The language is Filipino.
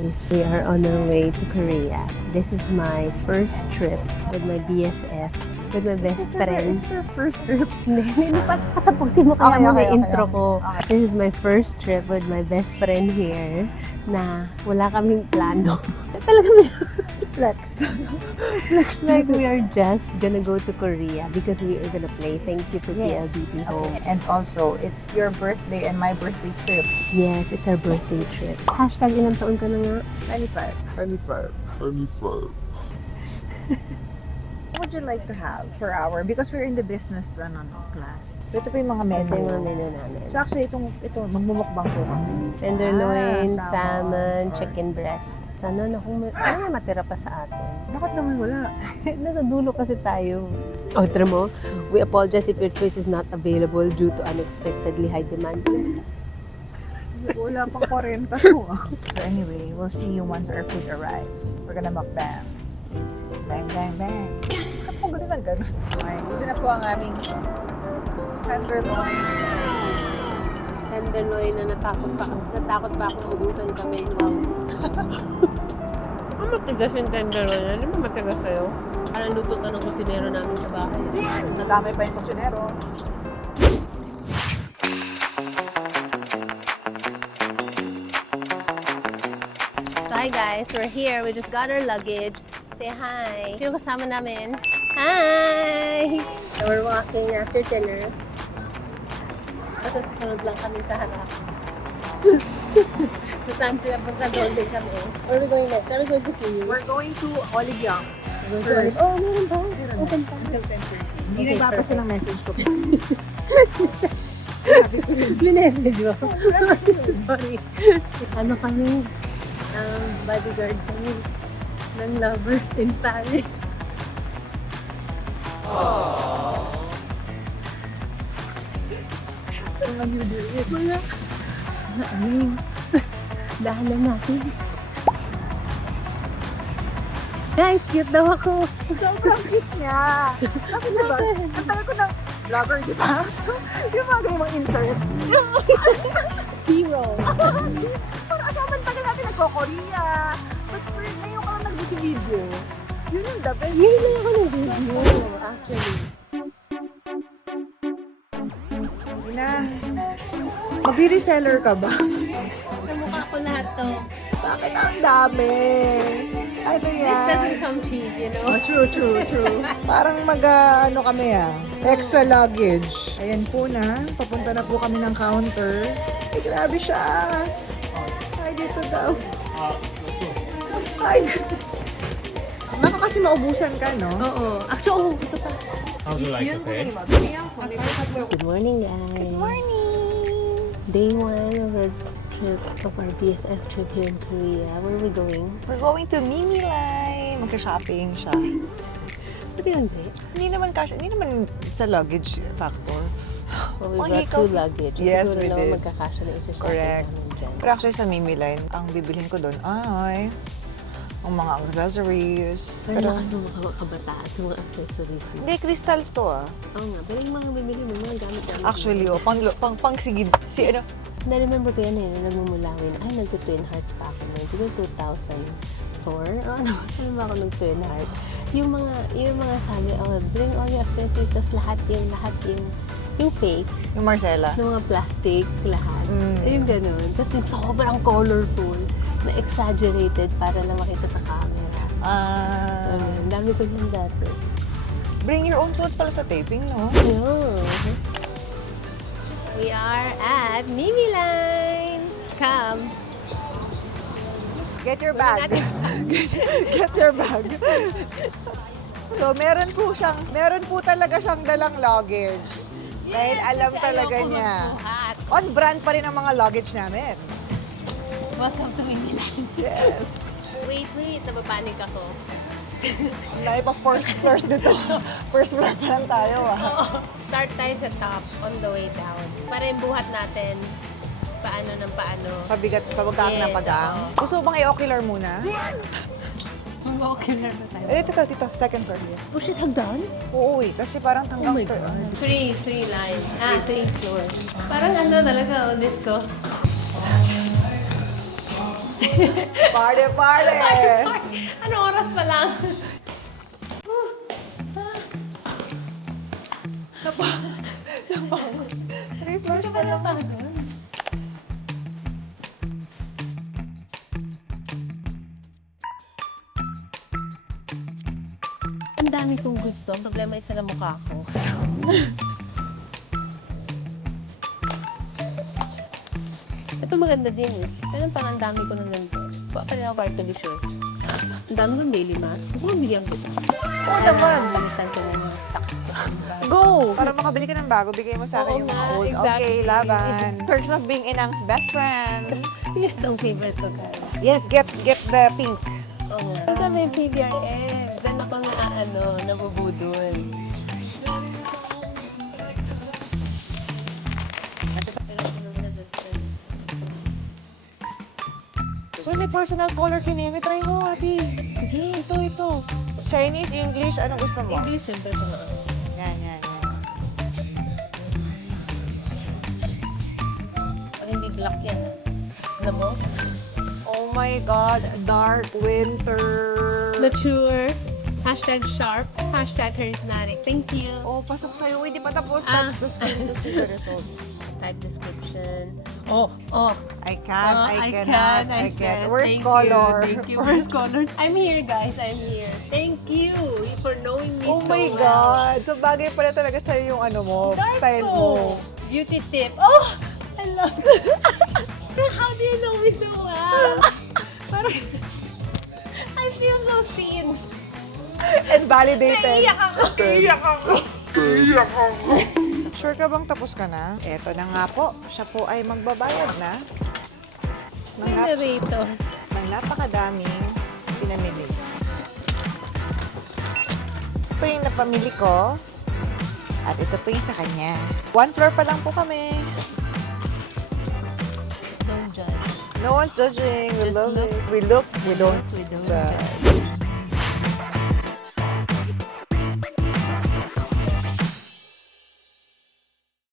guys, we are on our way to Korea. This is my first trip with my BFF, with my best friend. Is it our first trip? Hindi, patapusin mo kaya Okay, mo okay, na intro okay. ko. Okay. This is my first trip with my best friend here na wala kaming plano. Talaga Flex. like we are just gonna go to Korea because we are gonna play Thank You to Yes. PLDT Home. And also, it's your birthday and my birthday trip. Yes, it's our birthday trip. Hashtag ilang taon ka na nga? 25. What would you like to have for our, because we're in the business class. So ito po yung mga Ito yung mga menu. menu namin. So actually, ito, magmumukbang po kami. Tenderloin, salmon, salmon, or- chicken breast. Sana sana may matira pa sa atin. Bakit naman wala? Nasa dulo kasi tayo. Oh, tira mo, we apologize if your choice is not available due to unexpectedly high demand. Wala pang 40 to. So anyway, we'll see you once our food arrives. We're gonna mukbang. Bang, bang, bang. Bakit po ganun lang ganun? Okay, dito na po ang aming tenderloin. Tenderloin na natakot pa ako ubusan kami. Wow. Ang matigas yung tenderloin. Ano ba matigas sa'yo? Parang luto to ng kusinero namin sa bahay. Nadami pa yung kusinero. So hi guys, we're here. We just got our luggage. Say hi. Sino kasama namin? Hi! So we're walking after dinner. Basta susunod lang kami sa harap. So saan sila punta doon din kami. Where are we going next? Are we going to see you? We're going to Olivyang. We're first. Oh, meron ba? Meron na. Open pa. Until 10:30. Hindi Okay, nagbabasa perfect. ng message ko. Sabi ko yun. Minessage mo. Sorry. Ano kami? Bodyguard kami ng lovers in Paris. Kung man you do it. Wala. Dahanan natin. Guys, cute daw ako. Sobrang cute niya. Kasi diba, ang tagal ko ng vlogger, diba? So, yung mga ganyan inserts. Hero. Parang asaman tagal natin nagko-Korea. But for ngayon ka lang nag-video. Yun yung the best. Yun lang ako ng video, actually. Ina, mag-reseller ka ba? Sa mukha ko lahat to. Bakit ang dami? Ano This yan? doesn't come cheap, you know? Oh, true. Parang ano kami extra luggage. Ayan po na, papunta na po kami ng counter. Ay, grabe siya. Ay, dito daw. Ay, baka kasi maubusan ka, no? Oo. Actually, ito pa. How would you like to pay? Good morning, guys. Good morning. Day 1 of our trip, of our BFF trip here in Korea. Where are we going? We're going to Mimi Line. Magka-shopping siya. Pati yun, babe. Hindi naman sa luggage factor. Well, we Mga brought hikaw. 2 luggage. Yes, Siguro we naman did. magkakasya na isa Correct. namin dyan. Pero actually sa Mimi Line, ang bibilhin ko doon ay ang mga accessories. Pero lakas ng mga kabataan sa mga accessories mo. Hindi, crystals to Oo nga, pero yung mga bibili mo, mga gamit-gamit. Actually, pang sigid. Na-remember ko yan nung nagmumulawin. Ay, nagto-Twin Hearts pa ako noon. Siguro 2004 o ano ba ako ng Twin Hearts. Yung mga sabi, oh, bring all your accessories. Tapos lahat yung fake, Yung Marcella. ng mga plastic, lahat. Mm. Yung ganun. Tapos yung sobrang colorful, na exaggerated para lang makita sa camera. Ang dami ko lang dati. Bring your own clothes pala sa taping, no? Ayun. We are at Mimi Line. Come. Get your bag. Get your bag. So, meron po talaga siyang dalang luggage. Dahil alam talaga niya. On brand pa rin ang mga luggage namin. Welcome to Mimi Line. Yes. Wait. Napapanik ako. Naipa first floor dito. First floor pa lang tayo, Start tayo sa top on the way down. Para yung buhat natin, paano ng paano. Pabagkaan Yes, na pagang. oo. Gusto mo bang i-ocular muna? Okay na tayo. Dito, second floor here. Oh shit, hagdan? Oo, kasi parang Oh hanggang my God. Three lines. 3 floors. Parang ano talaga, disco. Party, party! Anong oras pa lang? Refresh pa lang. Ang dami kong gusto. Ang problema isa na mukha ko. Ito maganda din eh. Ganun pang ang dami ko na nandun. Pa rin ako part to be sure. Ang dami kong daily mask. Gusto ko bigyan ko. Oo naman. Limitan ko na yung stock ko. Go! Para makabili ka ng bago, bigay mo sa akin Oo yung nga, old. exactly. Okay, laban. Perks of being Inang's best friend. Yan ang favorite ko guys. Yes, get the pink. Oo nga. Basta may PBRF. Doon ako na nabubudol. Uy, may personal color kineme. Try mo, Ate. Sige. Ito. Chinese, English, anong gusto mo? English siyempre ko na. Yan. Pag hindi black yan. Alam mo? Oh my God, dark winter. Mature. Hashtag sharp. Hashtag charismatic. Thank you. Oh, pasok sa'yo. Uy, di pa tapos. Ah. That's the screen to see the result. Type description. I can. can. Worst Thank color. You. Thank you. Worst colors. I'm here, guys. I'm here. Thank you for knowing me Oh so my well. God. So, bagay pala talaga sa'yo yung ano mo, Dark style ko. mo. Beauty tip. Oh! I love it. How do you know me so well? Parang, I feel so seen. And validated. Naiiyak ako. Sure ka bang tapos ka na? Eto na nga po. Siya po ay magbabayad na. May narrator. Ng napakadaming pinamili. Ito po yung napamili ko. At ito po yung sa kanya. 1 floor pa lang po kami. Don't judge. No one's judging. We Just love look. it. We look. We don't We don't judge.